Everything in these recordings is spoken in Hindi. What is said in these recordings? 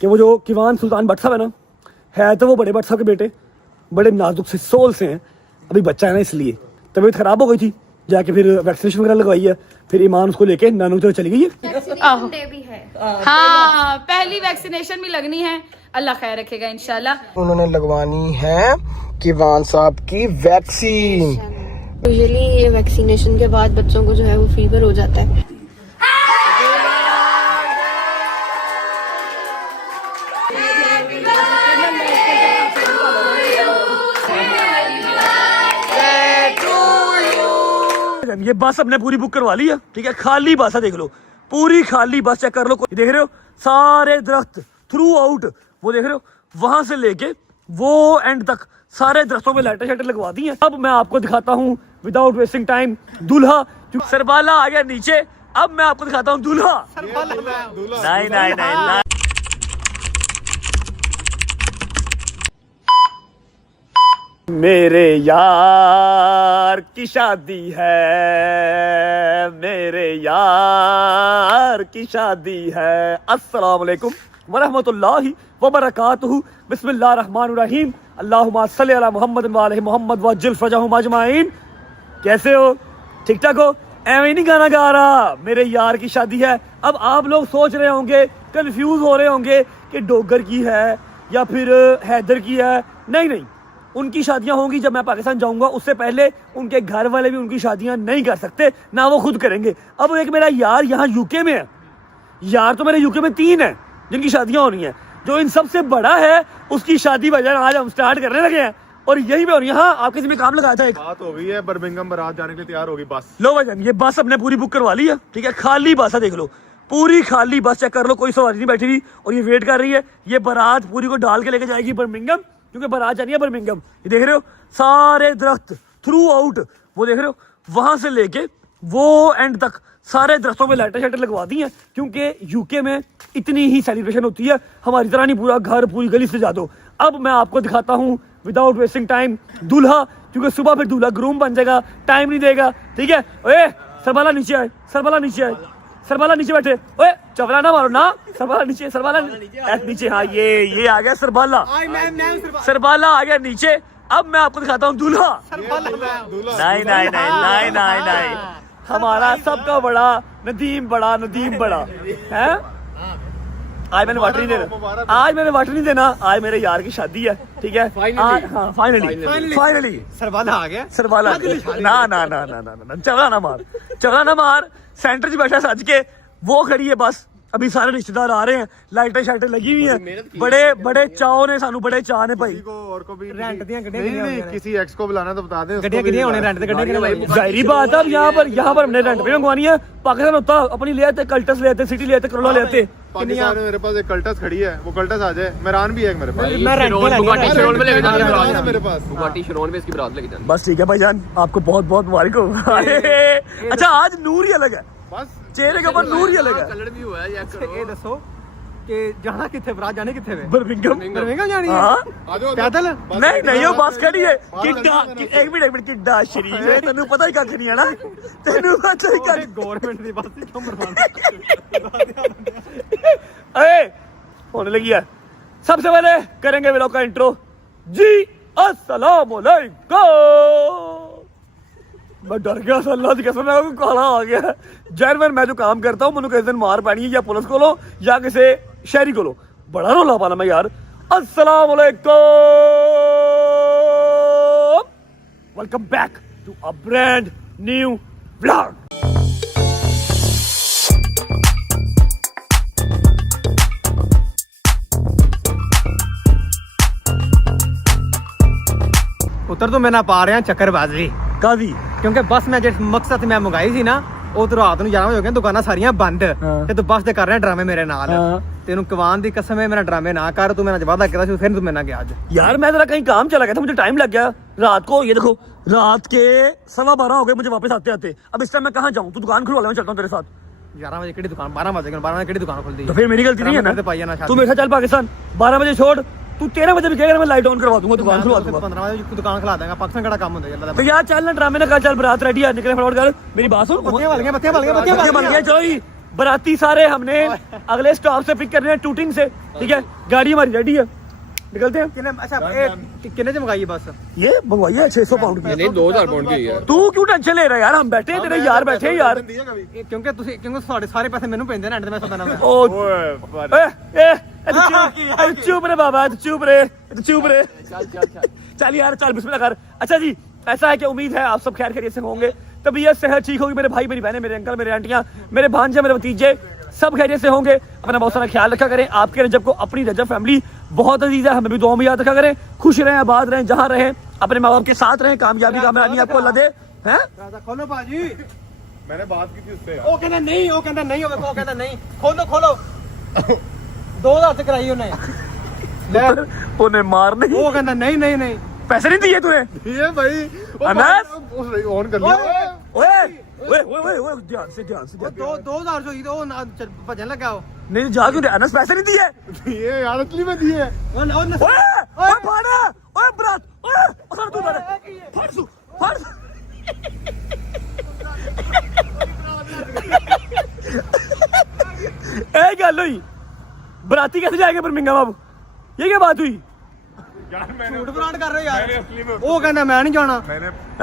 कि वो जो किवान सुल्तान भट्ट साहब है ना, है तो वो बड़े भट्ट साहब के बेटे, बड़े नाजुक से सोल से हैं, अभी बच्चा है ना इसलिए तबीयत खराब हो गई थी, जाके फिर वैक्सीनेशन वगैरह लगवाई है, फिर ईमान उसको लेके नानू तो चली गई है। वैक्सीनेशन डे भी है। हाँ, पहली वैक्सीनेशन भी लगनी है, अल्लाह खैर रखेगा इंशाल्लाह। उन्होंने लगवानी है किवान साहब की वैक्सीन। यूजुअली ये वैक्सीनेशन के बाद बच्चों को जो है वो फीवर हो जाता है। ये बस हमने पूरी बुक करवा ली है, ठीक है, खाली बस है, देख लो पूरी खाली बस, चेक कर लो, देख रहे हो सारे दरख्त थ्रू आउट, वो देख रहे हो वहां से लेके वो एंड तक सारे दरख्तों में लाइटें शाइटें लगवा दी हैं। अब मैं आपको दिखाता हूँ विदाउट वेस्टिंग टाइम दूल्हा, सरबाला आ गया नीचे, अब मैं आपको दिखाता हूँ दूल्हा। नहीं नहीं नहीं, मेरे यार की शादी है, मेरे यार की शादी है। अस्सलाम वालेकुम वरहमतुल्लाहि वबरकातुहू। बिस्मिल्लाहिर्रहमानिर्रहीम। अल्लाहुम्मा सल्ली अला मुहम्मद व आले मुहम्मद वज्जिल फरजहुम अजमाइन। कैसे हो? ठीक ठाक हो? ऐਵੇਂ नहीं गाना गा रहा, मेरे यार की शादी है। अब आप लोग सोच रहे होंगे, कंफ्यूज हो रहे होंगे कि डोगर की है या फिर हैदर की है। नहीं नहीं, उनकी शादियां होंगी जब मैं पाकिस्तान जाऊंगा, उससे पहले उनके घर वाले भी उनकी शादियां नहीं कर सकते, ना वो खुद करेंगे। अब एक मेरा यार यहाँ यूके में है, यार तो मेरे यूके में 3 है जिनकी शादियां होनी है। जो इन सबसे बड़ा है उसकी शादी वजह आज हम स्टार्ट करने लगे हैं और यही पे हो रही है। हाँ, आपके जिम्मे काम लगाया था, एक बात हो गई है, बर्मिंघम बारात जाने के लिए तैयार होगी बस। लो भाईजान, ये बस हमने पूरी बुक करवा ली है, ठीक है, खाली बस है, देख लो पूरी खाली बस, चेक कर लो, कोई सवारी नहीं बैठी हुई और ये वेट कर रही है। ये बारात पूरी को डाल के लेके जाएगी बर्मिंघम, क्योंकि बारात जानी है बर्मिंघम। ये देख रहे हो सारे दरख्त थ्रू आउट, वो देख रहे हो वहां से लेके वो एंड तक सारे दरख्तों में लाइटें शाइटें लगवा दी हैं, क्योंकि यूके में इतनी ही सेलिब्रेशन होती है, हमारी तरह नहीं पूरा घर पूरी गली सजा दो। अब मैं आपको दिखाता हूँ विदाउट वेस्टिंग टाइम दूल्हा, क्योंकि सुबह फिर दूल्हा ग्रूम बन जाएगा, टाइम नहीं देगा, ठीक है। ओए सरबाला नीचे आए, सरबाला नीचे आए, सरबाला नीचे बैठे, ओए चवला ना मारो ना, सरबाला नीचे, सरबाला नीचे। हाँ, ये आ गया सरबाला, सरबाला आ गया नीचे। अब मैं आपको दिखाता हूँ दूल्हा। नहीं नहीं नहीं नहीं नहीं, हमारा सबका बड़ा नदीम बड़ा है। आज मैंने वाटर नहीं देना, आज मैंने वाटर नहीं देना, आज मेरे यार की शादी है, ठीक है। फाइनली सरबाला आ गया, सरबाला ना ना ना ना ना, चवला ना मार। सेंटर च बैठा सज के, वो खड़ी है बस, अभी सारे रिश्तेदार आ रहे हैं, लाइटें शाइटें लगी हुई हैं, बड़े चाव ने, सानू बड़े चाव ने भाई। और को भी रेंट दियां गड्डियां नहीं, किसी एक्स को बुलाना तो बता दे, गड्डियां होने रेंट भाई। जाहिर बात है, अब यहाँ पर हमने रेंट पे मंगवानी है। पाकिस्तान होता अपनी ले आते, कल्टस ले आते, सिटी ले आते, करोला ले आते। पाकिस्तान में मेरे पास एक कल्टस खड़ी है, वो कल्टस आ जाए। मेरान भी है मेरे पास, मेरे पास। बस ठीक है भाईजान, आपको बहुत बहुत मुबारक। अच्छा, आज नूर ही अलग है, बस चेहरे के ऊपर नूर ही अलग है। कलर भी हुआ है। ये दसो कि जाना किथे, बरात जाने किथे वे? बर्मिंघम जानी है। आ जाओ पैदल? नहीं, वो बस खड़ी है। किड्डा, एक मिनट, किड्डा शरीफ है, तेनू पता ही कख नहीं है ना, तेनू पता ही कख। गवर्नमेंट दी बस क्यों मरवाना? अरे होने लगी है। सबसे पहले करेंगे व्लॉग का इंट्रो। जी अस्सलाम वालेकुम। मैं डर गया, अल्लाह की कसम, मैं काला आ गया। जैनवन मैं जो काम करता हूँ, मैंने किसी दिन मार पैनी है, या पुलिस को लो या किसी शहरी को लो, बड़ा रोला पाना मैं यार। अस्सलाम वालेकुम, welcome back to a brand new vlog. उतर तो मैं ना पा रहे हैं चक्करबाजी, काजी, क्योंकि बस मैं जिस मकसद मैं मंगाई सी ना, ਉਹ ਤੋਂ ਰਾਤ ਨੂੰ 11 ਵਜੇ ਹੋ ਗਏ, ਦੁਕਾਨਾਂ ਸਾਰੀਆਂ ਬੰਦ ਤੇ ਤੂੰ ਬਸ ਤੇ ਕਰ ਰਿਹਾ ਡਰਾਮੇ ਮੇਰੇ ਨਾਲ। ਤੈਨੂੰ ਕਵਾਨ ਦੀ ਕਸਮ ਹੈ, ਮੇਰਾ ਡਰਾਮੇ ਨਾ ਕਰ, ਤੂੰ ਮੇਰਾ ਵਾਦਾ ਕੀਤਾ ਸੀ, फिर तू मेरे ना गया आज। यार मैं जरा कहीं काम चला गया था, मुझे टाइम लग गया रात को। ये देखो रात के 12:15 हो गए मुझे वापस आते आते। अब इस टाइम मैं कहाँ जाऊँ? तू दुकान खुलवा ले, मैं चलता हूँ तेरे साथ। 11 बजे की दुकान, 12 बजे 12 बजे की दुकान खुल दी, तो फिर मेरी गलती नहीं है ना? तू मेरे साथ चल पाकिस्तान, 12 बजे छोड़, तू 13 बजे भी कहेगा, मैं लाइट ऑन करवा दूंगा, दुकान खुलवा दूंगा। 15 बजे दुकान खुला देगा, पाकिस्तान का काम होता है। तो यार चल ना ड्रामे ना कर, चल बारात रेडी है, निकले फटाफट कर। मेरी बात सुन, बत्तियां बल गई, चलो जी बराती सारे हमने अगले स्टॉप से पिक करने हैं टूटिंग से, ठीक है। गाड़ी हमारी रेडी है, निकलते हैं। कितने से मंगाई बस? ये मंगवाई है 600 पाउंड की। नहीं 2000 पाउंड की है। तू क्यों टेंशन ले रहा है यार, हम बैठे हैं, तेरे यार बैठे हैं यार। क्योंकि सारे पैसे मैंने पेंदे ना, मैं सब देना। चुप रे बाबा, चुप रे, चुप रे। चल यार, चल बिस्मिल्लाह कर। अच्छा जी, ऐसा है कि उम्मीद है आप सब खैर खैरियत से होंगे, तबीयत सेहत ठीक होगी, मेरे भाई मेरी बहनें, मेरे अंकल, मेरे आंटियां, मेरे भांजे, मेरे भतीजे सब खैरियत से होंगे। अपना बहुत सारा ख्याल रखा करें। आपके रजब को अपनी रजब फैमिली बहुत अजीज है, हमें भी दुआ में याद रखा करें। खुश रहें, आबाद रहें, जहाँ रहें, अपने माँ बाप के साथ रहें। कामयाबी कामयाबी आपको अल्लाह दे। हैं खोलो बाजी, मैंने बात की थी उससे। वो कहता नहीं, वो कहता नहीं, वो कहता नहीं। खोलो खोलो 2000 से कराई उन्हें। उन्हें मारने, वो कहता नहीं नहीं नहीं, पैसे नहीं दिए तूने। ये भाई अनस ऑन कर लिया। ओए ओए ओए ओए, ध्यान से 2000 जो तो भजन लगा हो। नहीं जा क्यों रहे? अनस पैसे नहीं दिए। ये यार असली में दिए। ओए ओए भाड़ा, ओए बरात, ओए सर तू भाड़ा फड़ फड़। ए गल हुई, बराती कैसे जाएंगे बर्मिंघम? अब ये क्या बात हुई? झूठ ब्रांड कर रहे हो यार। वो कहना मैं नहीं जाना।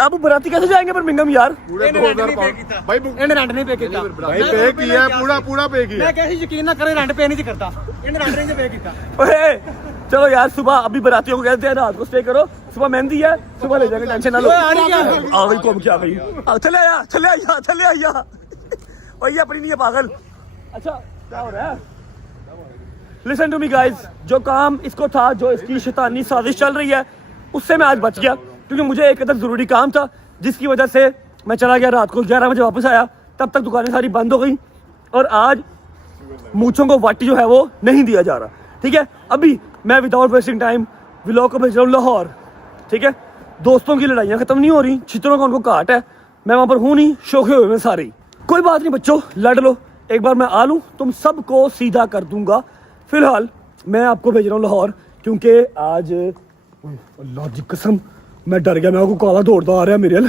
अब बराती कैसे जाएंगे बर्मिंघम यार? पूरे 2000 पाउंड भाई इन्हें रेंट नहीं पे किया। भाई पे किया है, पूरा पे किया। मैं कैसे यकीन ना करे, रेंट पे नहीं करता। इन्हें रेंट नहीं पे किया। ओए चलो यार, सुबह अभी बरातियों को कहते हैं रात को स्टे करो, सुबह मेहंदी है, सुबह ले जाएंगे, टेंशन ना लो। आ गई कौन क्या गई? चले आया चले आया चले आया। और ये अपनी नहीं है पागल। अच्छा क्या हो रहा है? लिसन टू मी गाइज, जो काम इसको था, जो इसकी शैतानी साजिश चल रही है, उससे मैं आज बच गया, क्योंकि मुझे एक कदर ज़रूरी काम था, जिसकी वजह से मैं चला गया। रात को 11 बजे वापस आया, तब तक दुकानें सारी बंद हो गई, और आज मूंछों को वाटी जो है वो नहीं दिया जा रहा, ठीक है। अभी मैं विदाउट वेस्टिंग टाइम व्लॉग को भेज रहा हूँ लाहौर, ठीक है। दोस्तों की लड़ाइयाँ ख़त्म नहीं हो रही, छितरों का उनको काट है, मैं वहाँ पर हूँ नहीं, शोखे हुए मैं सारे। कोई बात नहीं बच्चों, लड़ लो, एक बार मैं आ लूँ तुम सबको सीधा कर दूंगा। फिलहाल मैं आपको भेज रहा हूँ लाहौर, क्योंकि आज अल्लाह की कसम मैं डर गया, मैं आपको काला दौड़ता आ रहा है मेरे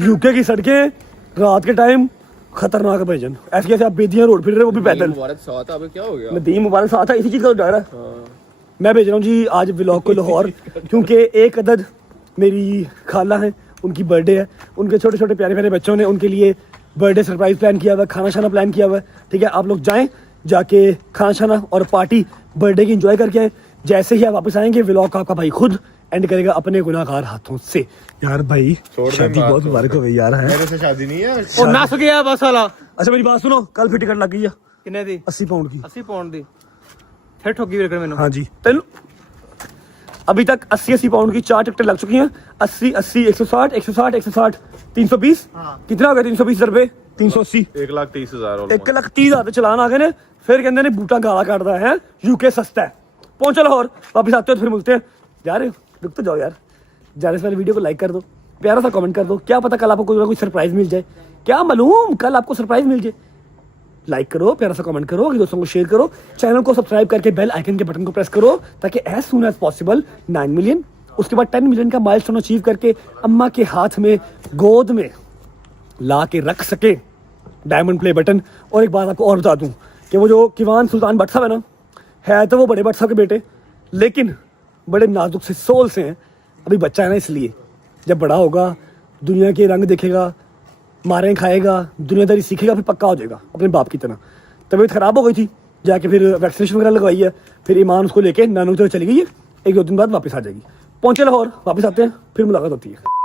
यूके की सड़कें रात के टाइम खतरनाक भजन, ऐसे कैसे आप बेदियां रोड फिर रहे, वो भी पैदल। मुबारक साथ अब क्या हो गया? नदीम मुबारक साथ है, इसी चीज़ का डर है। मैं भेज रहा हूँ जी आज व्लॉग को लाहौर, क्योंकि एक अदद मेरी खाला है, उनकी बर्थडे है, उनके छोटे छोटे प्यारे प्यारे बच्चों ने उनके लिए बर्थडे सरप्राइज प्लान किया हुआ है, खाना शाना प्लान किया हुआ है, ठीक है। आप लोग जाएं, जाके खाना शाना और पार्टी बर्थडे की एंजॉय करके आए। जैसे ही आप वापस आएंगे, व्लॉग आपका भाई खुद एंड करेगा अपने गुनाहगार हाथों से। यार भाई शादी बहुत मुबारक हो गई यार। है मेरे से शादी नहीं है। वो नस गया बस वाला। अच्छा मेरी बात सुनो, कल फिर टिकट लग गई है किन्ने दी? 80 पाउंड की। 80 पाउंड दी फिर ठोकी वीर कर मैंने। हाँ जी, तेन अभी तक 80 पाउंड की 4 टिकटें लग चुकी हैं। 80 80 160 160 160 320 कितना हो गया? 320 रुपए 380 1,30,000 1,30,000 चलान आ गए ने। फिर कहते ने बूटा गाला काटता है, यूके सस्ता है। पहुंचो लाहौर, वापस आते हो तो फिर मिलते हैं। जा रहे हो? रुक तो जाओ यार, जाने से पहले वीडियो को लाइक कर दो, प्यारा सा कमेंट कर दो, क्या पता कल आपको कोई ना कोई सरप्राइज मिल जाए, क्या मालूम कल आपको सरप्राइज मिल जाए। लाइक करो, प्यारा सा कमेंट करो, दोस्तों को शेयर करो, चैनल को सब्सक्राइब करके बेल आइकन के बटन को प्रेस करो, ताकि as soon as possible 9 million, उसके बाद 10 मिलियन का माइलस्टोन अचीव करके अम्मा के हाथ में गोद में ला के रख सके डायमंड प्ले बटन। और एक बात आपको और बता दूं कि वो जो किवान सुल्तान भट्ट साहब है ना, है तो वो बड़े भट्ट साहब के बेटे, लेकिन बड़े नाजुक से सोल से हैं। अभी बच्चा है ना, इसलिए जब बड़ा होगा, दुनिया के रंग देखेगा, मारें खाएगा, दुनियादारी सीखेगा, फिर पक्का हो जाएगा अपने बाप की तरह। तबीयत खराब हो गई थी, जाके फिर वैक्सीनेशन वगैरह लगवाई है, फिर ईमान उसको लेके नानू की तरफ चली गई है, 1-2 दिन बाद वापस आ जाएगी। पहुंचे लाहौर, वापस आते हैं, फिर मुलाकात होती है।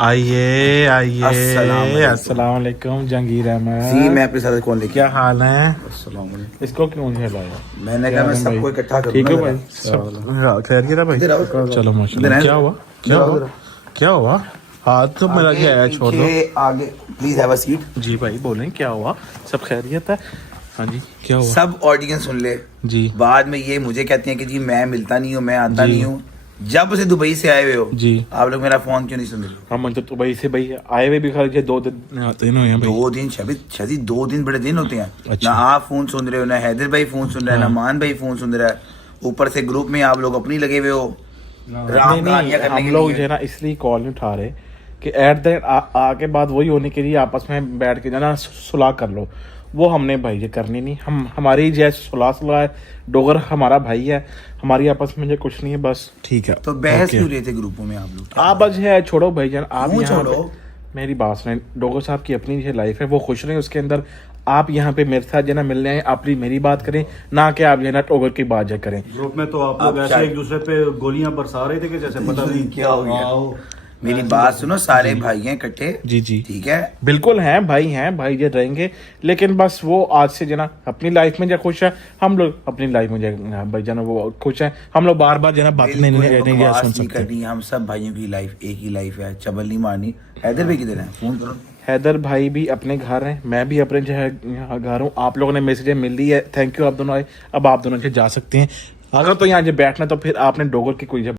आइए आइए, अस्सलाम वालेकुम जहांगीर अहमद जी, मैं आपके साथ कौन लेके क्या हाल है? अस्सलाम वालेकुम। इसको क्यों हिलाया? मैंने कहा मैं सबको इकट्ठा करूंगा। ठीक है भाई, सब खैरियत है भाई? चलो माशाल्लाह। क्या हुआ? क्या हुआ? क्या हुआ? हाथ तो मेरा क्या है, छोड़ दो आगे प्लीज हैव अ सीट। जी भाई बोलें, क्या हुआ? सब खैरियत है? हाँ जी, क्या हुआ? सब ऑडियंस सुन ले जी। बाद में ये मुझे कहते हैं कि जी मैं मिलता नहीं हूँ, मैं आता नहीं हूँ। जब से दुबई से आए हुए हो जी, आप लोग मेरा फोन क्यों नहीं सुन रहे? हम मतलब दुबई से भाई आए हुए भी खाली 2 दिन हुए हैं भाई। 2 दिन शादी 2 दिन बड़े दिन होते हैं। अच्छा। ना आप फोन सुन रहे हो, ना हैदर भाई फोन सुन रहा है, ना मान भाई फोन सुन रहा है, ऊपर से ग्रुप में आप लोग अपनी लगे हुए हो। नहीं नहीं, हम लोग जो है ना इसलिए कॉल नहीं उठा रहे कि एट द आके बाद वही होने के लिए आपस में बैठ के ना सुलह कर लो। वो हमने भाई ये करनी नहीं। हम हमारी जैसे सुलह है, डोगर हमारा भाई है, हमारी आपस में ये कुछ नहीं है, बस ठीक है। तो बहस ओके। क्यों रहे थे ग्रुपों में आप लोग? आप बस है छोड़ो भाईजान, आप क्यों यहाँ छोड़ो? पे- मेरी बात सुने, डोगर साहब की अपनी जो लाइफ है वो खुश रहे उसके अंदर। आप यहाँ पे मेरे साथ जो ना मिलने आए, अपनी मेरी बात करें, ना कि आप जो ना डोगर की बात जो करें। ग्रुप में तो आप लोग ऐसे एक दूसरे पे गोलियां बरसा रहे थे कि जैसे पता नहीं क्या हो गया। मेरी बात सुनो, सारे भाई हैं इकट्ठे, जी जी ठीक है? बिल्कुल हैं भाई ये रहेंगे, लेकिन बस वो आज से जना अपनी लाइफ में जो खुश है, हम लोग अपनी लाइफ में जो भाई जना वो खुश है। हम लोग बार बार जना बात नहीं बकवास सुन नहीं सकते। करनी, हम सब भाइयों की लाइफ एक ही लाइफ है, चबल नहीं मारनी। हैदर भाई किधर है? फोन करो। हैदर भाई भी अपने घर हैं, मैं भी अपने जो है यहाँ घर हूँ। आप लोगों ने मैसेज मिल ली है, थैंक यू आप दोनों आए। अब आप दोनों जो जा सकते हैं। अगर तो यहाँ जो बैठना तो फिर आपने डोगर की कोई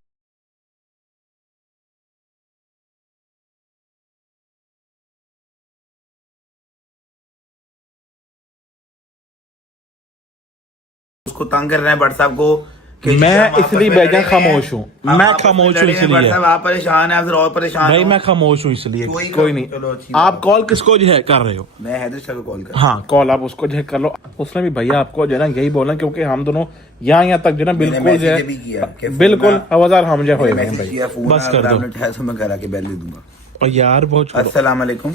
उसको तंग कर रहे हैं भट्ट साहब को कि मैं हम आपस इसलिए में भाईजान लड़े हैं। खामोश हूँ। हम मैं आपस में खामोश हूँ लड़े हैं, इसलिए। भट्ट साहब आप परेशान हैं, फिर और परेशान भाई हो। मैं खामोश हूँ इसलिए, कोई कोई चलो, नहीं। अच्छी आप बात। कॉल किसको जो है कर रहे हो? मैं हैदर साहब को कॉल कर। हाँ कॉल आप उसको जो है कर लो। उसने भी भैया आपको जो है ना यही बोला, क्योंकि हम दोनों यहाँ तक जो है ना मैंने बिल्कुल जो मैसेज भी किया कि है फोन बिल्कुल ना- हवादार हम जो हुए हैं मैसेज भाई। किया, फोन बस कर दो। मिनट है तो मैं घर आके बैल दे दूंगा। और यार वो छोड़ो। अस्सलाम वालेकुम।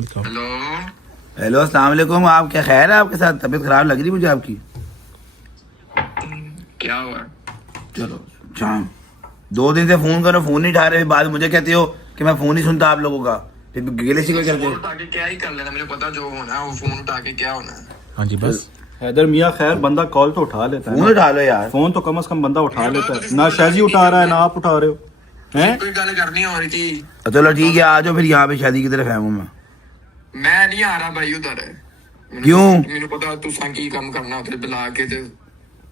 दिखाओ। हेलो अस्सलाम वालेकुम। आप क्या खैर है? आपके साथ तबीयत खराब लग रही मुझे आपकी। क्या हुआ? चलो शाम 2 दिन से फोन करो, फोन नहीं उठा रहे, बाद में मुझे कहते हो कि मैं फोन नहीं सुनता आप लोगों का, फिर गिले शिकवे करते हो। उठा के क्या ही कर लेना, मुझे पता जो होना है वो फोन उठा के क्या होना है। हाँ जी बस। हैदर मियाँ खैर बंदा कॉल तो उठा लेता है फोन ना। उठा लो यार। फोन तो कम से कम बंदा उठा लेता है ना। शाजी उठा रहा है ना आप उठा रहे हो हैं। कोई गल करनी हो रही थी। चलो ठीक है, आ जाओ फिर यहाँ पे शादी की तरफ है हूँ मैं नहीं आ रहा भाई उधर। क्यों? मैंने पता तुसा की काम करना उधर बुला के ते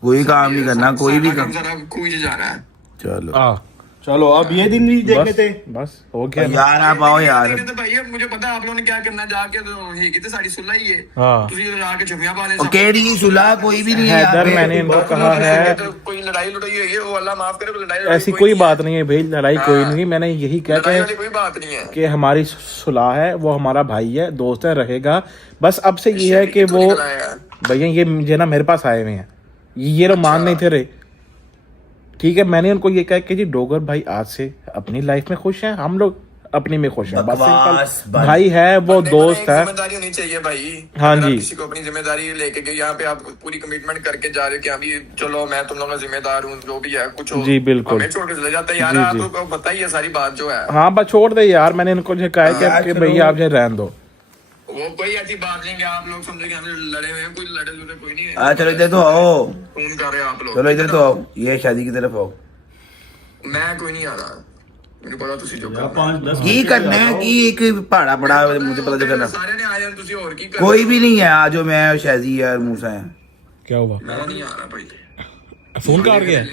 कोई काम नहीं करना, कोई भी काम। जरा कोई जा रहा है। चलो चलो अब ये दिन नहीं देखने थे। बस हो गया ना। यार आप आओ यार। तो भाई अब मुझे पता है आप लोगों ने क्या करना, जाके तो हेगी ते साड़ी सुलह ही है। हाँ। तुसी जाके छुपियां पा ले। और केडी सुलह कोई भी नहीं है यहाँ हैदर पे। मैंने इनको कहा है तो कोई लड़ाई लड़ाई हुई है, वो अल्लाह माफ करे, कोई लड़ाई ऐसी कोई बात नहीं है भाई, लड़ाई कोई नहीं। मैंने यही कहा लड़ाई वाली कोई बात नहीं है। कि हमारी सुलह है, वो हमारा भाई है, दोस्त है, रहेगा। बस अब से ये है कि वो भैया ये मुझे ना मेरे पास आए हुए हैं, ये लोग मान नहीं थे रहे। ठीक है, मैंने उनको ये कहा कि जी डोगर भाई आज से अपनी लाइफ में खुश हैं, हम लोग अपनी में खुश हैं। बस बकवास सिंपल। भाई है वो दोस्त है। जिम्मेदारी होनी चाहिए भाई। हाँ अगर आप जी। किसी को अपनी जिम्मेदारी लेके गए, यहाँ पे आप पूरी कमिटमेंट करके जा रहे हो कि अभी चलो मैं तुम लोगों का जिम्मेदार हूँ, जो भी है कुछ हो, जी, बिल्कुल। हमें छोड़ के चले जाता है यार। जी, आपको बताइए सारी बात जो है। हाँ बस छोड़ दे यार, मैंने इनको जो कहा है कि भैया आप जो रहने दो। वो कोई ऐसी बात नहीं कि आप लोग समझे हम लड़े हुए हैं, कोई लड़े लुड़े कोई नहीं है। हाँ चलो इधर तो आओ। फोन कर रहे हो आप लोग। चलो इधर तो आओ, ये शादी की तरफ आओ। मैं कोई नहीं आ रहा, मुझे पता तुसी जो या करना। 5-10 की करना है कि एक पहाड़ा पड़ा मुझे पता जो करना। सारे ने आए हैं, तुसी और की कर। कोई भी नहीं है, आज जो मैं शादी यार मूसा है। क्या हुआ? मैं नहीं आ रहा भाई। फोन कट गया?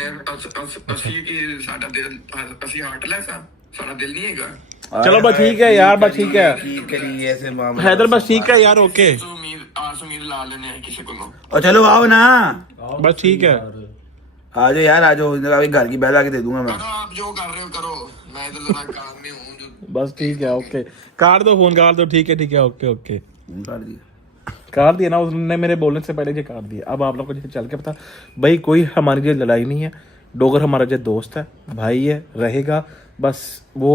ਅਸੀਂ ਕੀ ਸਾਡਾ ਦਿਲ ਅਸੀਂ ਹਾਰਟ ਲੈਸ ਆ, ਸਾਡਾ ਦਿਲ ਨਹੀਂ ਹੈਗਾ। चलो बस ठीक है यार, बस ठीक है की करिए ऐसे मामले। हैदर, बस ठीक है यार, ओके तो उम्मीद ला लेने हैं किसी को। और चलो आओ ना, बस ठीक है। आ जाओ यार, आ जाओ। घर की बैल आके दे दूंगा मैं। करो आप जो कर रहे हो करो, मैं इधर जरा काम में हूँ जो। बस ठीक है, ओके काट दो फोन, काट दो। ठीक है ओके ओके काट दिया। काट दिया ना उसने, मेरे बोलने से पहले जो काट दिया। अब आप लोग को जैसे चल के पता भाई, कोई हमारी जो लड़ाई नहीं है। डोगर हमारा जो दोस्त है, भाई है, रहेगा। बस वो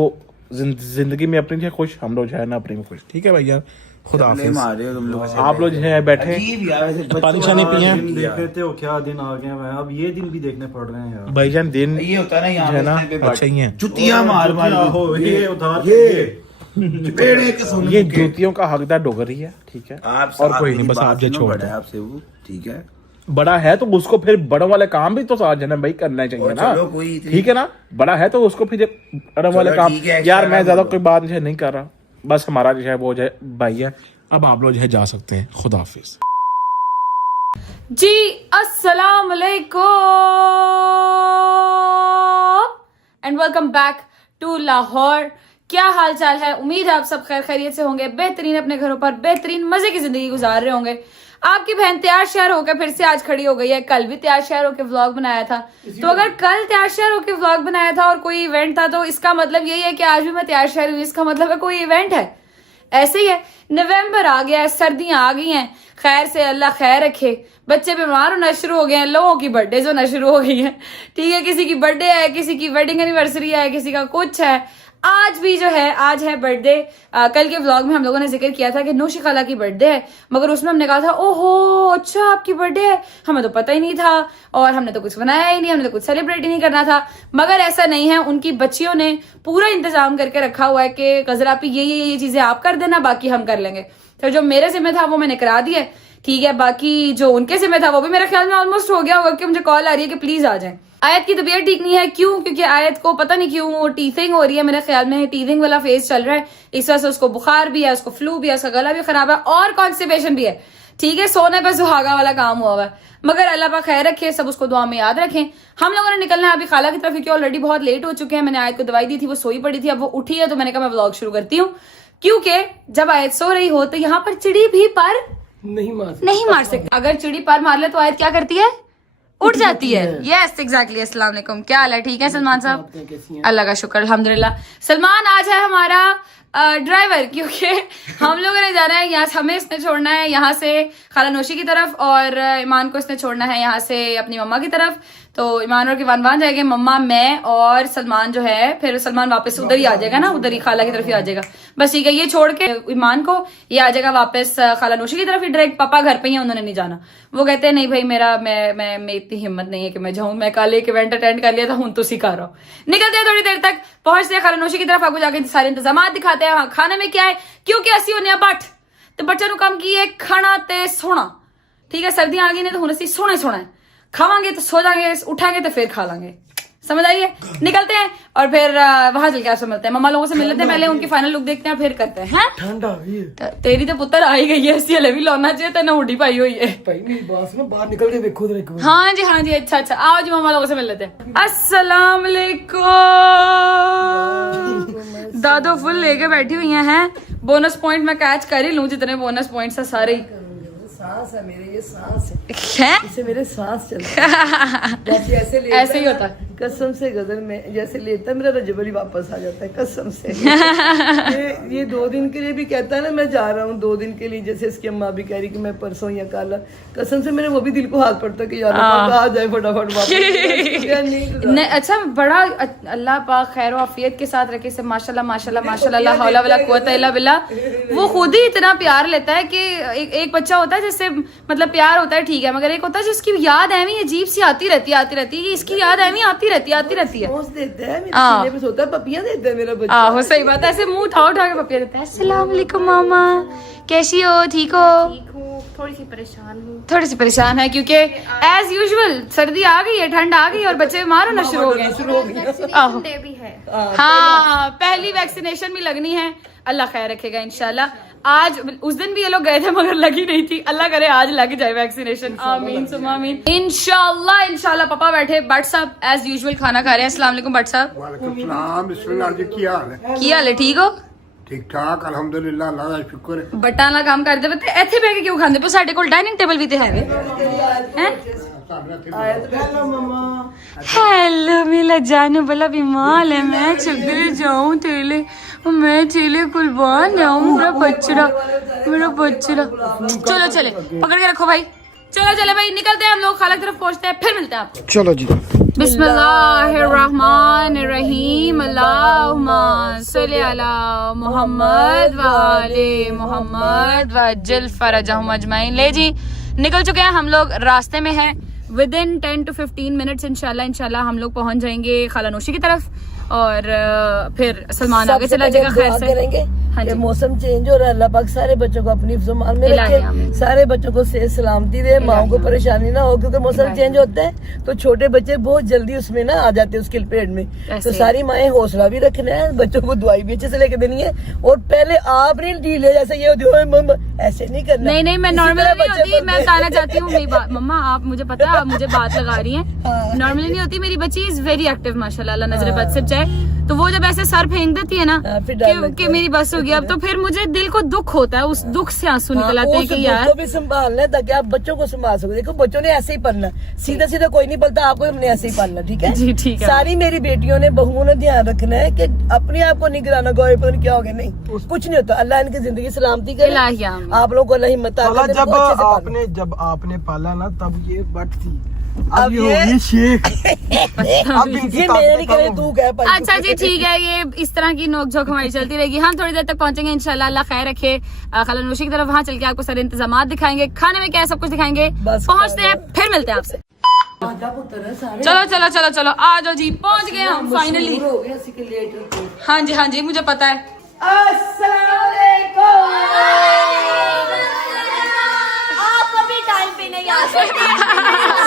जिंदगी में अपनी जो खुश, हम लोग जो है ना अपनी में खुश। ठीक है भाई यार, खुदा हाफिज। मार रहे हो तुम लोग। आप लोग जो है बैठे पानी शानी पिए। दिन देखे थे, वो क्या दिन आ गए हैं। अब ये दिन भी देखने पड़ रहे हैं यार। भाईजान दिन ये होता है ना यहाँ जो है ना पे अच्छा ही है। जुतियां मार मार क्या हो ये उधार पेड़े के सुन ये जूतियों का हकदार डोगर ही है। ठीक है, आप और कोई नहीं, बस आप जो छोड़ बड़ा दो। है आपसे वो, ठीक है। बड़ा है तो उसको फिर बड़ों वाले काम भी तो साथ जन भाई करना चाहिए और ना। चलो कोई इतनी- ठीक है ना, बड़ा है तो उसको फिर बड़ों वाले चलो काम। ठीक है, यार मैं extra ज्यादा बोलो। कोई बात जो है नहीं कर रहा, बस हमारा जो है वो जो है भाई है। अब आप लोग जो है जा सकते हैं, खुदा हाफिज जी। अस्सलाम वालेकुम and welcome back to Lahore. क्या हाल चाल है? उम्मीद है आप सब खैर खैरियत से होंगे, बेहतरीन अपने घरों पर बेहतरीन मजे की जिंदगी गुजार रहे होंगे। आपकी बहन तैयार श्यार होकर फिर से आज खड़ी हो गई है। कल भी तैयार श्यार होकर व्लॉग बनाया था, तो अगर कल तैयार श्यार होकर व्लॉग बनाया था और कोई इवेंट था, तो इसका मतलब यही है कि आज भी मैं तैयार श्यार हुई। इसका मतलब है कोई इवेंट है। ऐसे ही है, नवंबर आ गया है, सर्दियां आ गई हैं, खैर से अल्लाह खैर रखे। बच्चे बीमार होना शुरू हो गए हैं, लोगों की बर्थडे होना शुरू हो गई है, ठीक है, किसी की बर्थडे है, किसी की वेडिंग एनिवर्सरी है, किसी का कुछ है। आज भी जो है, आज है बर्थडे। कल के व्लॉग में हम लोगों ने जिक्र किया था कि नौशी खाला की बर्थडे है, मगर उसमें हमने कहा था ओहो अच्छा आपकी बर्थडे है, हमें तो पता ही नहीं था और हमने तो कुछ बनाया ही नहीं, हमने तो कुछ सेलिब्रेट ही नहीं करना था। मगर ऐसा नहीं है, उनकी बच्चियों ने पूरा इंतजाम करके रखा हुआ है कि गजरा पे ये चीजें आप कर देना, बाकी हम कर लेंगे। तो जो मेरे जिम्मे था वो मैंने करा दिया, ठीक है, बाकी जो उनके जिम्मे था वो भी मेरे ख्याल में ऑलमोस्ट हो गया होगा, कि मुझे कॉल आ रही है कि प्लीज आ जाएं। आयत की तबीयत ठीक नहीं है, क्यों? क्योंकि आयत को पता नहीं क्यों टीथिंग हो रही है, मेरे ख्याल में टीथिंग वाला फेज चल रहा है, इस वजह से उसको बुखार भी है, उसको फ्लू भी है, उसका गला भी खराब है और कॉन्स्टिपेशन भी है, ठीक है, सोने पे सुहागा वाला काम हुआ हुआ है। मगर अल्लाह पाक खैर रखे, सब उसको दुआ में याद रखें। हम लोगों ने निकलना है अभी खाला की तरफ, क्योंकि ऑलरेडी बहुत लेट हो चुके हैं। मैंने आयत को दवाई दी थी, वो सोई पड़ी थी, अब वो उठी है तो मैंने कहा मैं व्लॉग शुरू करती हूँ, क्योंकि जब आयत सो रही हो तो यहाँ पर चिड़ी भी पर नहीं मार सकती। अगर चिड़ी पर मार ले तो आयत क्या करती है? उठ जाती है। Yes exactly. अस्सलाम वालेकुम, क्या हाल है? ठीक है सलमान साहब? अल्लाह का शुक्र अल्हम्दुलिल्लाह। सलमान आज है हमारा ड्राइवर, क्योंकि हम लोगों ने जाना है यहाँ से, हमें इसने छोड़ना है यहाँ से खाला नौशी की तरफ और ईमान को इसने छोड़ना है यहाँ से अपनी मम्मा की तरफ। तो ईमान और कीवान वहां जाएंगे, मम्मा मैं और सलमान जो है, फिर सलमान वापस उधर ही आ जाएगा ना, उधर ही खाला की तरफ ही आ जाएगा। बस ठीक है, ये छोड़ के ईमान को ये आ जाएगा वापस खाला नौशी की तरफ ही डायरेक्ट। पापा घर पे ही है, उन्होंने नहीं जाना। वो कहते हैं नहीं भाई मेरा मैं इतनी हिम्मत नहीं है कि मैं जाऊं, मैं कल एक इवेंट अटेंड कर लिया था, हूं तो सिखा रहा हूँ। निकलते हैं थोड़ी देर तक, पहुंचते हैं खाला नौशी की तरफ, आपको जाके सारे इंतजाम दिखाते हैं। वहां खाने में क्या है, क्योंकि असी होने बट तो बच्चा नु काम की है खाना ते सोना, ठीक है, सर्दियां आ गई ने तो हुण असी सोना है, खावांगे तो सो जाएंगे, उठाएंगे तो फिर खा लेंगे, समझ आइए। निकलते हैं और फिर वहां चल के आपसे मिलते हैं, मम्मा लोगों से मिल लेते हैं पहले, उनकी फाइनल लुक देखते हैं, फिर करते हैं। ठंडा भी है तेरी तो पुत्र आई गई है, इसी भी लाना चाहिए, तेना हुडी पाई हुई है बाहर निकल के देखो। हाँ जी अच्छा आओ जी, मम्मा लोगों से मिल लेते हैं। अस्सलाम वालेकुम। दादो फुल लेके बैठी हुई हैं। बोनस पॉइंट मैं कैच कर ही लूं, जितने बोनस पॉइंट्स है सारे सांस है मेरे, ये सांस है, इससे मेरे सांस चलता है। ऐसे ही होता है कसम से, गजल में जैसे लेता है मेरा रजबरी वापस आ जाता है कसम से। ये 2 दिन के लिए भी कहता है ना मैं जा रहा हूँ 2 दिन के लिए, जैसे इसकी अम्मा भी कह रही कि मैं परसों या कल, कसम से मेरे वो भी दिल को हाथ पड़ता कि यार आ जाए फटाफट वापस। नहीं अच्छा, बड़ा अल्लाह पाक खैर आफियत के साथ रखे, सब माशाल्लाह माशाल्लाह माशाल्लाह, ला हौला वला कुव्वता इल्ला बिल्लाह। वो खुद ही इतना प्यार लेता है कि एक बच्चा होता है जिससे मतलब प्यार होता है, ठीक है, मगर एक होता है जिसकी याद ऐवी अजीब सी आती रहती है, इसकी याद ऐवी आती रहती है। देता है मेरे सीने पे सोता है, पपियां देता है मेरा बच्चा। आहो सही बात है, ऐसे मुंह उठा के पपियां देता है। अस्सलाम वालेकुम मामा, कैसी हो? ठीक हो? थोड़ी सी परेशान है क्योंकि एज यूजुअल सर्दी आ गई है, ठंड आ गई और बच्चे बीमार होना शुरू हो गए। हाँ पहली वैक्सीनेशन भी लगनी है, अल्लाह खैर रखेगा इंशाल्लाह। आज उस दिन भी ये लोग गए थे मगर लगी नहीं थी, अल्लाह करे आज लग जाए वैक्सीनेशन, आमीन सुम्मा आमीन इंशाल्लाह। पापा बैठे, भट्ट साहब एज यूजुअल खाना खा रहे हैं। अस्सलाम वालेकुम भट्ट साहब। की हाल है? ठीक हो? ठीक ठाक अल्हम्दुलिल्लाह, अल्लाह दा शुक्र है। बट्टा ना काम करदे पते ਇੱਥੇ ਬੈ ਕੇ ਕਿਉਂ ਖਾਂਦੇ ਪੋ? ਸਾਡੇ ਕੋਲ ਡਾਈਨਿੰਗ ਟੇਬਲ ਵੀ ਤੇ ਹੈ ਵੇ। हेलो मेरा जानू वाला बीमार है, मैं चक्कर जाऊं तेले, मैं तेले कुर्बान जाऊं, मेरा बच्चा। चलो चले पकड़ के रखो भाई, चलो भाई निकलते हैं हम लोग, खाला की तरफ पहुंचते हैं, फिर मिलते हैं आपको। चलो जी। बिस्मिल्लाहिर्रहमानिर्रहीम, अल्लाहुम्मा सल्ली अला मुहम्मद व आले मुहम्मद वअज्जिल फरजहुम अजमाइन। ले जी निकल चुके हैं हम लोग, रास्ते में हैं, विद इन 10 to 15 मिनट्स इंशाल्लाह हम लोग पहुंच जाएंगे खाला नौशी की तरफ और फिर सलमान आगे चला जाएगा खैर से। हाँ जी। मौसम चेंज हो रहा है, अल्लाह पाक सारे बच्चों को अपनी हिफ्ज़-ओ-मान में रखे, सारे बच्चों को सेहत सलामती दे, माओ को परेशानी ना हो, क्योंकि मौसम चेंज होता है तो छोटे बच्चे बहुत जल्दी उसमें ना आ जाते हैं उसके पेट में। तो सारी माएं हौसला भी रखना है, बच्चों को दवाई भी अच्छे से लेके देनी है, और पहले आप नहीं ढीले जैसे ये ऐसे नहीं करना। नहीं मैं नॉर्मल नहीं होती, मैं बताना चाहती हूँ मम्मा, आप मुझे पता है आप मुझे बात लगा रही हैं, नॉर्मली नहीं होती मेरी बच्ची, इज वेरी एक्टिव माशाल्लाह, अल्लाह नजर बद से बचाए। तो वो जब ऐसे सर फेंक देती है ना फिर डर लगता कि है। मेरी बस हो गई अब, तो फिर मुझे दिल को दुख होता है, उस दुख से आंसू निकल आते हैं कि यार को भी संभालना है ताकि आप बच्चों को संभाल सको। देखो बच्चों ने ऐसे ही पढ़ना, सीधा सीधा कोई नहीं पढ़ता, आपको हमने ऐसे ही पढ़ना, ठीक है जी ठीक है। सारी मेरी बेटियों ने बहुओं ने ध्यान रखना है कि अपने आप को नहीं गिराना, गोए पर क्या हो गया, नहीं कुछ नहीं होता। अल्लाह इनकी जिंदगी सलामती करे, इलाही आमीन। आप लोगों को अल्लाह हिम्मत ताकत दे, इनको अच्छे से पढ़ना। जब आपने पाला ना तब ये बट थी, अब ये शेख। ये मेरे नहीं करे, तू कह भाई। अच्छा जी ठीक है, ये इस तरह की नोकझोंक हमारी चलती रहेगी। हम थोड़ी देर तक पहुंचेंगे इंशाल्लाह, अल्लाह खैर रखे। खालानोशी की तरफ वहाँ चल के आपको सारे इंतजाम दिखाएंगे, खाने में क्या है सब कुछ दिखाएंगे। बस पहुंचते हैं, फिर मिलते हैं आपसे। चलो चलो चलो चलो आ जाओ जी, पहुंच गए हम फाइनली। हाँ जी हाँ जी, मुझे पता है। आपको भी टाइम पे नहीं आ सकते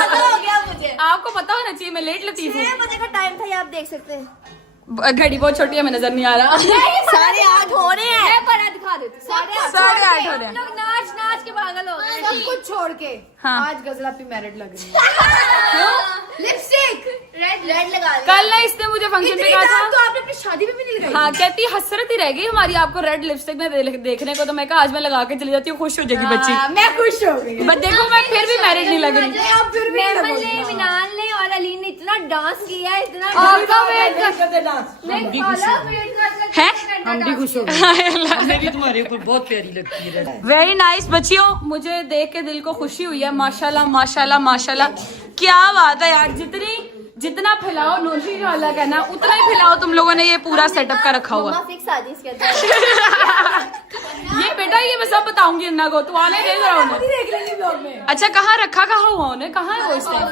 हो गया मुझे। आपको पता होना चाहिए मैं लेट लतीफ हूँ। 6 बजे का टाइम था, ये आप देख सकते हैं। घड़ी बहुत छोटी है, मैं नजर नहीं आ रहा। 8:30 हो रहे हैं। मैं पढ़ा दिखा देती हूँ। 8:30 हो रहे हैं। लोग नाच नाच के पागल हो गए, सब कुछ छोड़ के। हाँ। आज गजला पे मैरिड लग रही है। लिपस्टिक रेड लगा ली। कल ना इसने मुझे फंक्शन में कहा था, तो आपने अपनी शादी में भी नहीं लगाई। हाँ कहती हसरत ही रह गई हमारी आपको रेड लिपस्टिक में देखने को, तो मैं कहा आज मैं लगा के चली जाती हूँ, खुश हो जाएगी बच्ची। मैं खुश हो गई। बट देखो मैं फिर भी मैरिड नहीं लग रही। आप फिर भी मिनाल ने और अली ने इतना डांस किया है, इतना आपका वेट है, हम भी खुश हो गए, तुम्हारे ऊपर बहुत प्यारी लगती है। वेरी नाइस बच्चियों, मुझे देख के दिल को खुशी हुई है। माशाल्लाह माशाल्लाह माशाल्लाह, क्या बात है यार। जितना फैलाओ नोशी वाला कहना, उतना ही फैलाओ तुम लोगों ने ये पूरा सेटअप का रखा हुआ। ये बेटा ये मैं सब बताऊंगी अन्ना को, तू आने दे जरा उन्हें। अच्छा कहाँ रखा, कहाँ हुआ उन्हें, कहाँ है वो इस टाइम?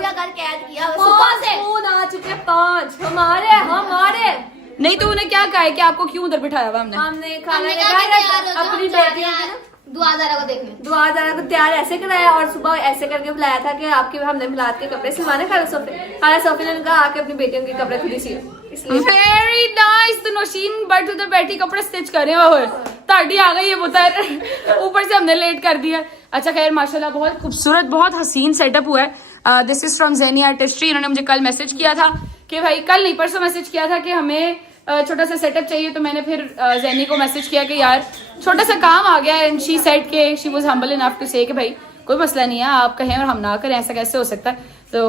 फोन आ चुके 5 हमारे। नहीं तो उन्हें क्या कहा है कि आपको क्यों उधर बिठाया हुआ हमने? हमने खाना अपनी बेटियों दुआदारा को तैयार ऐसे कराया और सुबह ऐसे करके बुलाया था कि आपके हमने मिलाद के कपड़े सिलवाने। खाला सोफी ने कहा आके अपनी बेटियों के कपड़े खुद ही सियो। Very nice. तो नौशीन बट उधर बैठी कपड़े स्टिच कर रहे हो, ताड़ी आ गई है बुतर, ऊपर से हमने लेट कर दिया। अच्छा खैर माशाल्लाह बहुत खूबसूरत बहुत हसीन सेटअप हुआ है। This is from Zeni artistry. इन्होंने मुझे कल मैसेज किया था कि भाई, कल नहीं परसों मैसेज किया था कि हमें छोटा सा सेटअप चाहिए। तो मैंने फिर ज़ेनी को मैसेज किया कि यार छोटा सा काम आ गया है। एंड शी सेड के she was humble enough to say कि भाई कोई मसला नहीं है, आप कहें और हम ना करें, ऐसा कैसे हो सकता है। तो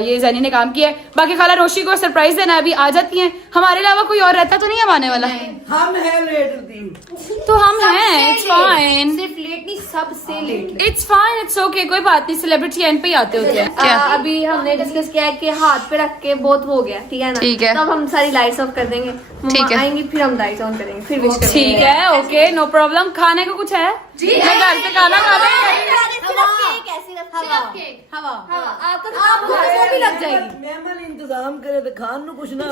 ये ज़ेनी ने काम किया है। बाकी खाला रोशी को सरप्राइज देना है, अभी आ जाती हैं। हमारे अलावा कोई और रहता तो नहीं हम आने वाला? हम हैं लेट, तो हम हैं, इट्स फाइन। सिर्फ लेट नहीं, सबसे late. It's fine, it's okay, कोई बात नहीं। सेलिब्रिटी एंड पे ही आते होते हैं। क्या अभी हमने डिस्कस किया है कि हाथ पे रख के बहुत हो गया, ठीक है ना? ठीक है। तब हम सारी लाइट्स ऑफ कर देंगे, ठीक है। आएंगी फिर हम लाइट्स ऑन करेंगे, फिर विश करेंगे। ठीक है, ओके, नो प्रॉब्लम। खाने को कुछ है जी? मैं घर पे खाना खा आपको भी लग जाएगी। मेहमान इंतजाम करे तो खान नु कुछ ना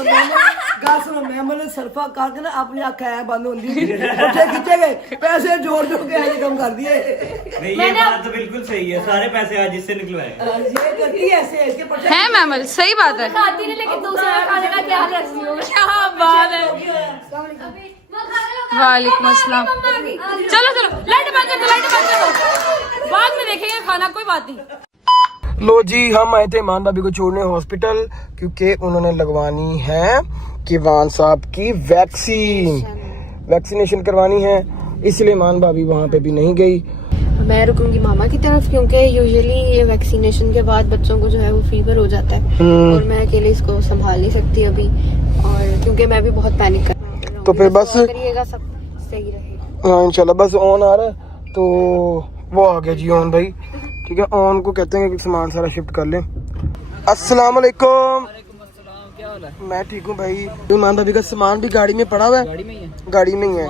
गा सुनो। मेहमान ने सरफा करके ना अपनी आंखें ऐ बंद होंदी, उठे खींचे गए, पैसे जोड़ जोड़ के ऐसे कम कर दिए। ये बात तो बिल्कुल सही है, सारे पैसे आज इससे निकलवाए। ये करती है ऐसे, इसके पट्टे है मैमल, सही बात है। खाती नहीं लेकिन दूसरे का खाने का ख्याल रखती हूँ। क्या बात है। वालेकुम अस्सलाम। चलो चलो लाइट बंद कर दो, लाइट बंद कर दो, बाद में देखेंगे खाना, कोई बात नहीं। लो जी, हम आए थे ईमान भाभी को छोड़ने हॉस्पिटल, क्योंकि उन्होंने लगवानी है किवान साहब की वैक्सीनेशन करवानी है, इसलिए ईमान भाभी वहाँ पे भी नहीं गई। मैं रुकूंगी मामा की तरफ, क्योंकि यूजुअली ये वैक्सीनेशन के बाद बच्चों को जो है वो फीवर हो जाता है और मैं अकेले इसको संभाल नहीं सकती अभी, और क्योंकि मैं भी बहुत पैनिक कर रही हूँ। तो फिर बस करिएगा, सब सही रहेगा। हाँ इंशाल्लाह। बस ऑन आ रहा है तो वो आ गया जी ऑन भाई, ठीक है। ऑन को कहते हैं कि सामान सारा शिफ्ट कर लें। अस्सलाम वालेकुम। मैं ठीक हूँ भाई। ईमान भाभी का सामान भी गाड़ी में पड़ा हुआ है, गाड़ी में ही है।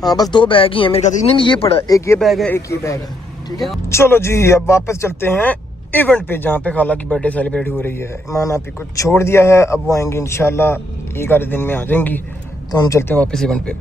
हाँ बस 2 बैग ही है मेरे ख्याल से। नहीं ये पड़ा, एक ये बैग है, एक ये बैग है, ठीक है। चलो जी अब वापस चलते हैं इवेंट पे, जहाँ पे खाला की बर्थडे सेलिब्रेट हो रही है। ईमान आपी को छोड़ दिया है, अब वो आएंगे इंशाल्लाह, 1 आधे दिन में आ जाएंगी। तो हम चलते हैं वापस इवेंट पे।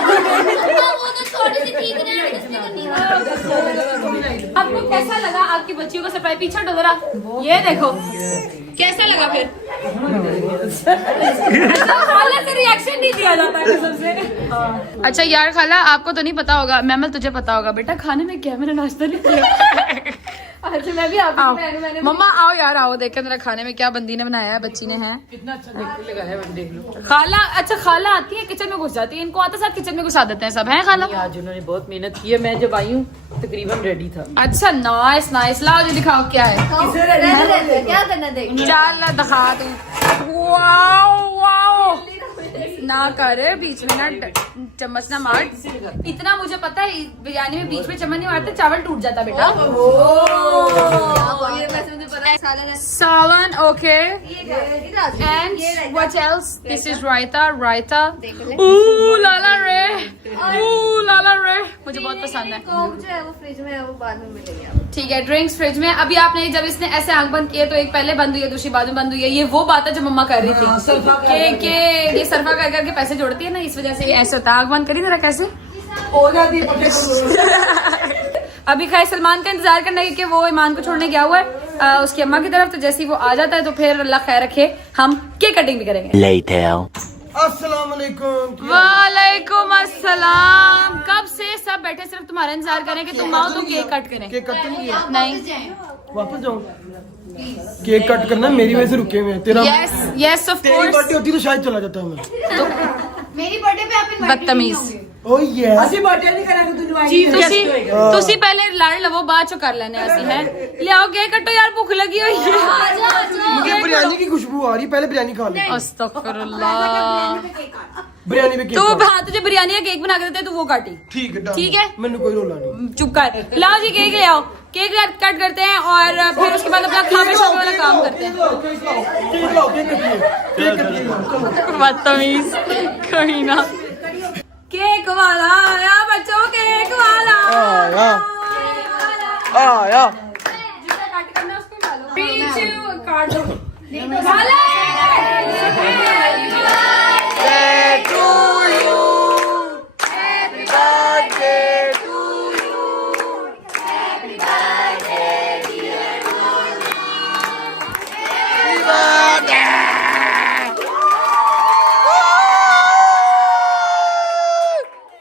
वो तो थोड़ी सी ठीक है, इसमें तो नहीं। आपको कैसा लगा आपकी बच्चियों का सरप्राइज? पीछे हटो जरा, ये देखो कैसा लगा फिर? खाला से रिएक्शन नहीं दिया जाता कसम से। अच्छा यार खाला, आपको तो नहीं पता होगा, मैमल तुझे पता होगा बेटा खाने में क्या है, मैंने नाश्ता नहीं किया। अच्छा मैं भी मैंने मम्मा आओ यार आओ, देखें मेरा खाने में क्या बंदी ने बनाया है, बच्ची ने है। कितना अच्छा लगा है, देख लो। खाला, अच्छा खाला आती है किचन में घुस जाती है, इनको आता साथ किचन में घुसा देते हैं सब, है खाला? आज उन्होंने बहुत मेहनत की है, मैं जब आई हूँ तकरीबन रेडी था। अच्छा नाइस नाइस, लाओ जी दिखाओ क्या है। क्या करना देख चल दिखा तू। वाओ वाओ, ना करे बीच में ना चम्मच ना मार। इतना मुझे पता है, बिरयानी में बीच में चम्मच नहीं मारते, चावल टूट जाता बेटा। सालन okay, and what else? This is raita, raita. लाला रे, लाला रे, मुझे बहुत पसंद है। कोक जो है वो फ्रिज में है, वो बाद में मिलेगी। ठीक है, ड्रिंक्स फ्रिज में। अभी आपने जब इसने ऐसे आंख बंद किए तो एक पहले बंद हुई है, दूसरी बाद में बंद हुई है। ये वो बात है जो मम्मा कर रही थी कि ये सरफा कर करके पैसे जोड़ती है ना, इस वजह से ये ऐसे होता है। आंख बंद करी जरा, कैसे हो जाती है। अभी खैर सलमान का इंतजार करना है कि वो ईमान को छोड़ने गया हुआ है उसकी अम्मा की तरफ, तो जैसे ही वो आ जाता है तो फिर अल्लाह खैर रखे हम केक कटिंग भी करेंगे। अस्सलाम वालेकुम। वालेकुम अस्सलाम। कब से सब बैठे सिर्फ तुम्हारा इंतजार करें कि तुम आओ तो केक कट करें। केक कट नहीं किया, नहीं वापस जाऊँ? केक कट करना मेरी वजह से रुके हुए हैं। तेरा यस यस ऑफ तेरी कोर्स। बर्थडे होती तो शायद चला जाता मैं। मेरी बर्थडे पे आप बदतमीज। ओह यस, ਅਸੀਂ ਬਰਥਡੇ ਨਹੀਂ ਕਰਾਂਗੇ ਤੂੰ ਜਵਾਈ ਤੁਸੀਂ ਪਹਿਲੇ ਲੜ ਲਵੋ, ਬਾਅਦ ਚ ਕਰ ਲੈਣੇ ਅਸੀਂ ਹੈ। ਲਿਆਓ केक कटो यार, भूख लगी हुई है। मुझे बिरयानी की खुशबू आ रही है, पहले बिरयानी खा ले। अस्तगफुरुल्लाह। बिरयानी में केक तू काट। हाँ तुझे बिरयानी का केक बना के देते, तू वो काटी। ठीक है, ठीक है, मैंने कोई रोला नहीं। चुप कर। लाओ जी केक ले आओ, केक कट करते हैं और फिर उसके बाद अपना खाने शाने वाला काम करते हैं। बदतमीज कोई ना। केक वाला आया बच्चों, केक वाला आया आया। जितना कट करना उसको डालो, पीछे काट दो। खाले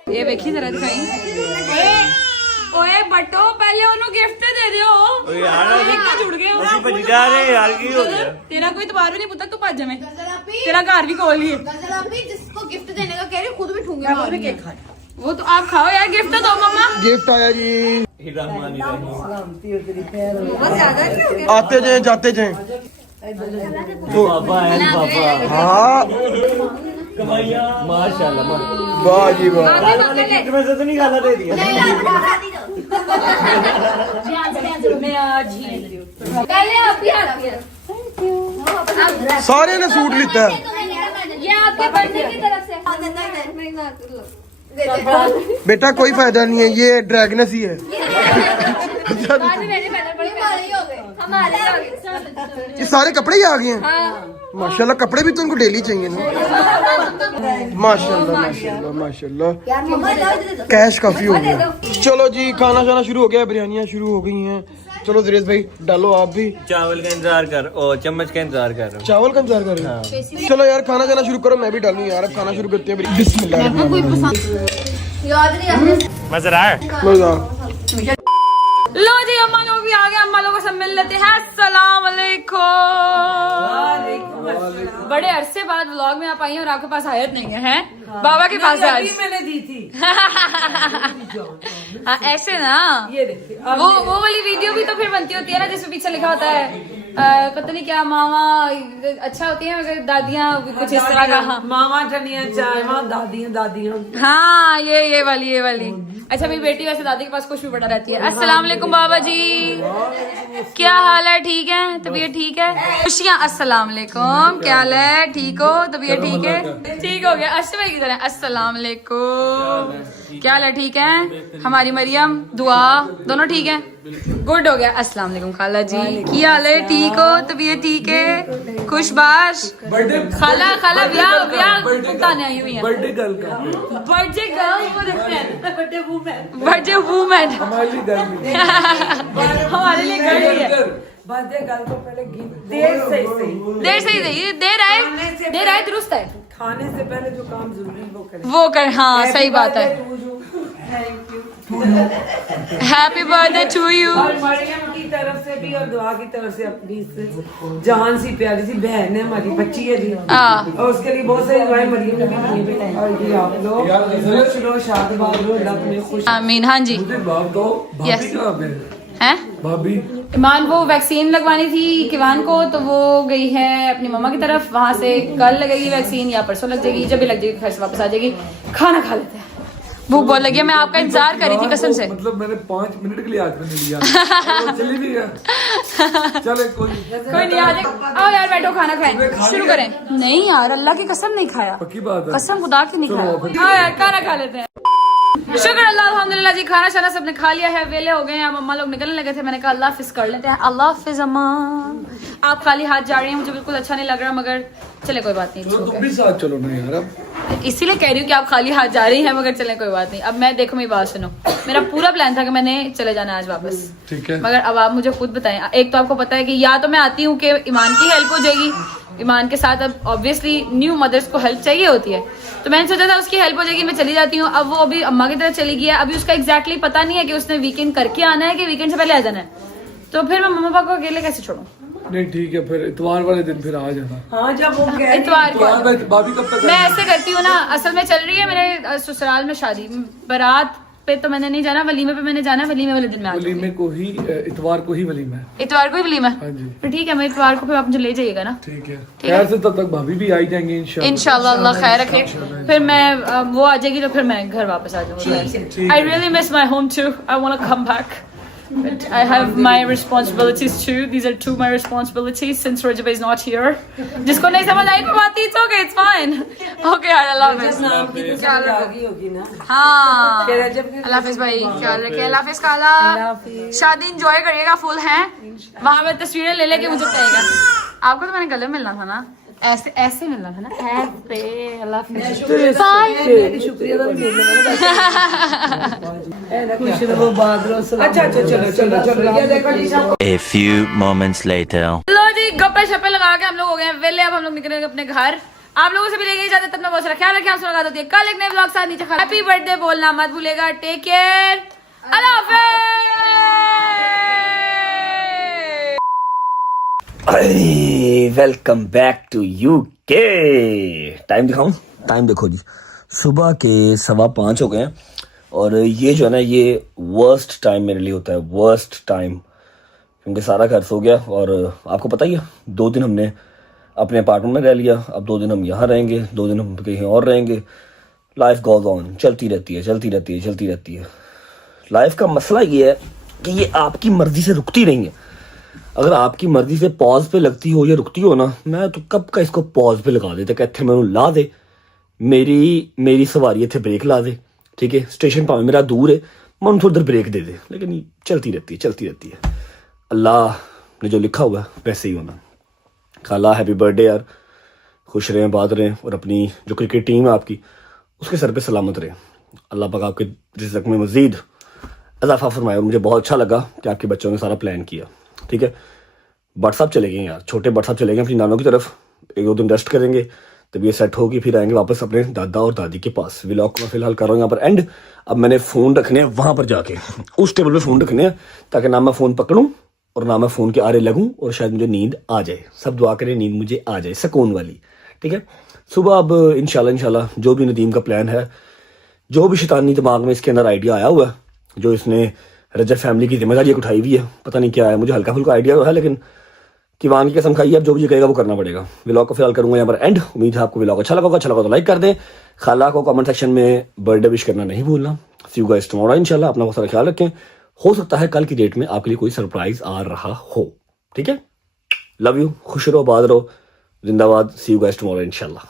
ये देखी जरा दिखाई। ओए बटो पहले उन्हें गिफ्ट दे दियो यार, जुड़ गए ਅਸੀਂ ਭੱਜ ਜਾ ਰਹੇ ਯਾਰ, ਕੀ ਹੋ ਗਿਆ? तेरा कोई तबार भी नहीं पुता, तू भज में, तेरा घर भी खोल लिए। जिसको गिफ्ट देने का कह रही हूँ, खुद भी ठूंगे केक खा। वो तो आप खाओ यार, गिफ्ट तो दो मम्मा। गिफ्ट आया जी, पापा आते जाए जाते जाए। पापा हाँ कमाइया माशाल्लाह। वाह जी वाह। गिफ्ट में से तो नहीं खाना दे दिया। पहले आप ही आती है। सारे ने सूट लिता है। ये आपके बर्थडे की तरफ से। नहीं ना बेटा कोई फायदा नहीं है, ये ड्रैगनस ही है। ये सारे कपड़े ही आ गए हैं। माशाल्लाह, कपड़े भी तो उनको डेली चाहिए ना। माशाल्लाह माशाल्लाह माशाल्लाह। कैश काफी हो गया। चलो जी, खाना शाना शुरू हो गया, बिरयानियाँ शुरू हो गई हैं। चलो दिनेश भाई डालो आप भी। चावल का इंतजार कर और चम्मच का इंतजार कर रहा हूँ। चावल का इंतजार कर रहे हैं। चलो यार खाना खाना शुरू करो, मैं भी डालूं यार। अब खाना शुरू करते हैं। बिस्मिल्लाह। मजा है। मजा। लो जी, अम्मा लोग भी आ गए, अम्मा लोगों से मिल लेते हैं। अस्सलाम वालेकुम। बड़े अरसे बाद व्लॉग में आप आई हैं और आपके पास आयत नहीं है, हैं? बाबा के पास है आज। मैंने दी थी। हाँ ऐसे ना, ये देखिए, वो वाली वीडियो भी तो फिर बनती होती है ना, जिसमें पीछे लिखा होता है पता नहीं क्या, मामा अच्छा होती है मगर दादियाँ कुछ इस तरह का। हाँ मामा ठनिया चाय, माँ दादियाँ दादियाँ। हाँ ये वाली अच्छा मेरी बेटी वैसे दादी के पास कुछ भी पड़ा रहती है। अस्सलाम वालेकुम बाबा जी, क्या हाल है? ठीक है, तबीयत ठीक है? खुशियाँ। अस्सलाम वालेकुम, क्या हाल है? ठीक हो? तबीयत ठीक है? ठीक हो गया। अश्विन की तरह अस्सलाम वालेकुम, क्या हाल है? ठीक है? हमारी मरियम दुआ दोनों ठीक है? गुड हो गया। अस्सलाम वालेकुम खाला जी, क्या हाल है? ठीक हो? तबीयत ठीक है? खुशबाश। खाला खाला ब्याह बताने आई हुई है। बर्थडे गर्ल को देखते हैं। बर्थडे वूमेन हमारे लिए गर्ल ही है। बर्थडे गर्ल को पहले देर से ही देर आए दुरुस्त है। खाने से पहले जो काम जरूरी वो कर। हाँ सही बात है। Happy birthday to you. और मरियम की तरफ से भी और दुआ की तरफ से अपनी से जान सी प्यारी सी बहन है हमारी, बच्ची है जी, और उसके लिए बहुत सारी दुआएं मरियम ने भी दी है। और ये आप लोग खुश रहो, शादबाद रहो, रब में खुश। आमीन। हाँ जी। यस है भाभी। ईमान वो वैक्सीन लगवानी थी किवान को, तो वो गई है अपनी मम्मा की तरफ। वहाँ से कल लगेगी वैक्सीन या परसों लग जाएगी, जब भी लग जाएगी घर से वापस आ जाएगी। खाना खा लेते हैं, भूख बहुत लगी है। मैं आपका इंतजार कर रही थी कसम से। मतलब मैंने 5 मिनट के लिए हाथ में नहीं लिया। चली भी गया। चले कोई नहीं आ जाए। आओ यार बैठो, खाना खाएं, शुरू करें। नहीं यार अल्लाह की कसम नहीं खाया, पक्की बात है, कसम खुदा की नहीं खाया। हाँ यार खाना खा लेते हैं। शुक्र अल्लाह अल्हम्दुलिल्लाह जी, खाना शाना सबने खा लिया है, वेले हो गए हैं। अब अम्मा लोग निकलने लगे थे, मैंने कहा अल्लाह हाफिज कर लेते हैं। अल्लाह हाफिज अम्मा। आप खाली हाथ जा रही हैं, मुझे बिल्कुल अच्छा नहीं लग रहा, मगर चले कोई बात नहीं। तुम भी साथ चलो ना यार। अब इसीलिए कह रही हूँ कि आप खाली हाथ जा रही हैं, मगर चले कोई बात नहीं। अब मैं देखो मेरी बात सुनो, मेरा पूरा प्लान था कि मैंने चले जाना आज वापस, ठीक है, मगर अब आप मुझे खुद बताएं। एक तो आपको पता है कि या तो मैं आती हूँ कि ईमान की हेल्प हो जाएगी, ईमान के साथ अब ऑब्वियसली न्यू मदर्स को हेल्प चाहिए होती है, तो मैंने सोचा था उसकी हेल्प हो जाएगी, मैं चली जाती हूँ। अब वो अभी अम्मा की तरफ चली गई है, अभी उसका एग्जैक्टली पता नहीं है कि उसने वीकेंड करके आना है कि वीकेंड से पहले आ जाना है, तो फिर मैं मम्मा पापा को अकेले कैसे छोड़ूँ? नहीं ठीक है, फिर इतवार वाले दिन फिर आ जाना। हाँ जब वो इतवार को भाभी कब तक? मैं ऐसे करती हूँ ना, असल में चल रही है मेरे ससुराल में शादी, बारात पे तो मैंने नहीं जाना, वलीमे पे मैंने जाना, वलीमे वाले दिन में आ जाऊंगी। वलीमे को ही इतवार को ही वलीमा है। इतवार को ही वलीमा? हाँ जी। फिर ठीक है, मैं इतवार को फिर आप मुझे ले जाइएगा ना। ठीक है, खैर से तब तक भाभी भी आई जाएंगे इंशाल्लाह। अल्लाह खैर रखे। फिर मैं वो आ जाएगी तो फिर मैं घर वापस आ जाऊंगी। I really miss my home too, I want to come back, but I have my responsibilities too. These are two my responsibilities since Rajab is not here. जिसको नहीं समझ आई कोई बात नहीं, it's okay, it's fine. Okay यार, अल्लाह हाफिज़। हाँ अल्लाह हाफिज़ भाई, ख्याल रखिए। अल्लाह हाफिज़ काला। शादी इंजॉय करिएगा फुल हैं, वहाँ पे तस्वीरें ले लेके मुझे बताइएगा। आपको तो मैंने गले मिलना था ना, ऐसे ऐसे मिलना था ना, ऐसे। अल्लाह हाफिज़। शुक्रिया खुश रहो, बात रहो। अच्छा चलो। A few moments later. लो जी, गप्पे शप्पे लगा के हम लोग हो गए वेले। अब हम लोग निकलेंगे अपने घर। आप लोगों से भी लेके जाते, तब बहुत सारा ख्याल रखें। आप लगा देती है कल एक नए ब्लॉग साथ नीचे। हैप्पी बर्थडे बोलना मत भूलेगा। टेक केयर, अल्लाह हाफिज़। Welcome back to UK. Time दिखाऊं? टाइम देखो जी, सुबह के 5:15 हो गए हैं, और ये जो है ना, ये वर्स्ट टाइम मेरे लिए होता है, वर्स्ट टाइम, क्योंकि सारा घर सो गया। और आपको पता ही है, 2 दिन हमने अपने अपार्टमेंट में रह लिया, अब 2 दिन हम यहाँ रहेंगे, 2 दिन हम कहीं और रहेंगे। लाइफ गोज ऑन, चलती रहती है, चलती रहती है, चलती रहती है। लाइफ का मसला ये है कि ये आपकी मर्जी से रुकती नहीं है। अगर आपकी मर्जी से पॉज पे लगती हो या रुकती हो ना, मैं तो कब का इसको पॉज पे लगा देता कि इतने मैं ला दे, मेरी सवारी इतने ब्रेक ला दे, ठीक है। स्टेशन भाਵੇਂ मेरा दूर है, मैं उन्हें थोड़ी देर ब्रेक दे दे, लेकिन चलती रहती है, चलती रहती है। अल्लाह ने जो लिखा हुआ है वैसे ही होना। खाला हैप्पी बर्थडे यार, खुश रहें, बात रहें, और अपनी जो क्रिकेट टीम है आपकी, उसके सर पे सलामत रहे। अल्लाह पाक आपके रिज़्क़ में मज़ीद इजाफा फरमाए। और मुझे बहुत अच्छा लगा कि आपके बच्चों ने सारा प्लान किया, ठीक है। बट साहब चले गए यार, छोटे बट साहब चले गए अपनी नानों की तरफ, 1-2 दिन रेस्ट करेंगे, तब ये सेट होगी, फिर आएंगे वापस अपने दादा और दादी के पास। व्लॉग को मैं फिलहाल कर रहा हूँ यहाँ पर एंड। अब मैंने फ़ोन रखने हैं वहाँ पर जाके, उस टेबल पे फ़ोन रखने हैं, ताकि ना मैं फ़ोन पकड़ूँ और ना मैं फ़ोन के आरे लगूँ, और शायद मुझे नींद आ जाए। सब दुआ करें नींद मुझे आ जाए, सुकून वाली, ठीक है। सुबह अब इंशाल्लाह जो भी नदीम का प्लान है, जो भी शैतानी दिमाग में इसके अंदर आइडिया आया हुआ है, जो इसने रजब फैमिली की जिम्मेदारी उठाई हुई है, पता नहीं क्या है, मुझे हल्का फुल्का आइडिया तो है, लेकिन किवान की कसम खाई है, अब जो भी ये कहेगा वो करना पड़ेगा। व्लॉग को फिलहाल करूंगा यहाँ पर एंड। उम्मीद है आपको व्लॉग अच्छा लगा तो लाइक कर दें। खाला को कमेंट सेक्शन में बर्थडे विश करना नहीं भूलना। सी यू गाइस टुमारो इंशाल्लाह। अपना बहुत सारा ख्याल रखें, हो सकता है कल की डेट में आपके लिए कोई सरप्राइज आ रहा हो, ठीक है। लव यू, खुश रहो, आबाद रहो, जिंदाबाद। सी यू गाइस टुमारो इंशाल्लाह।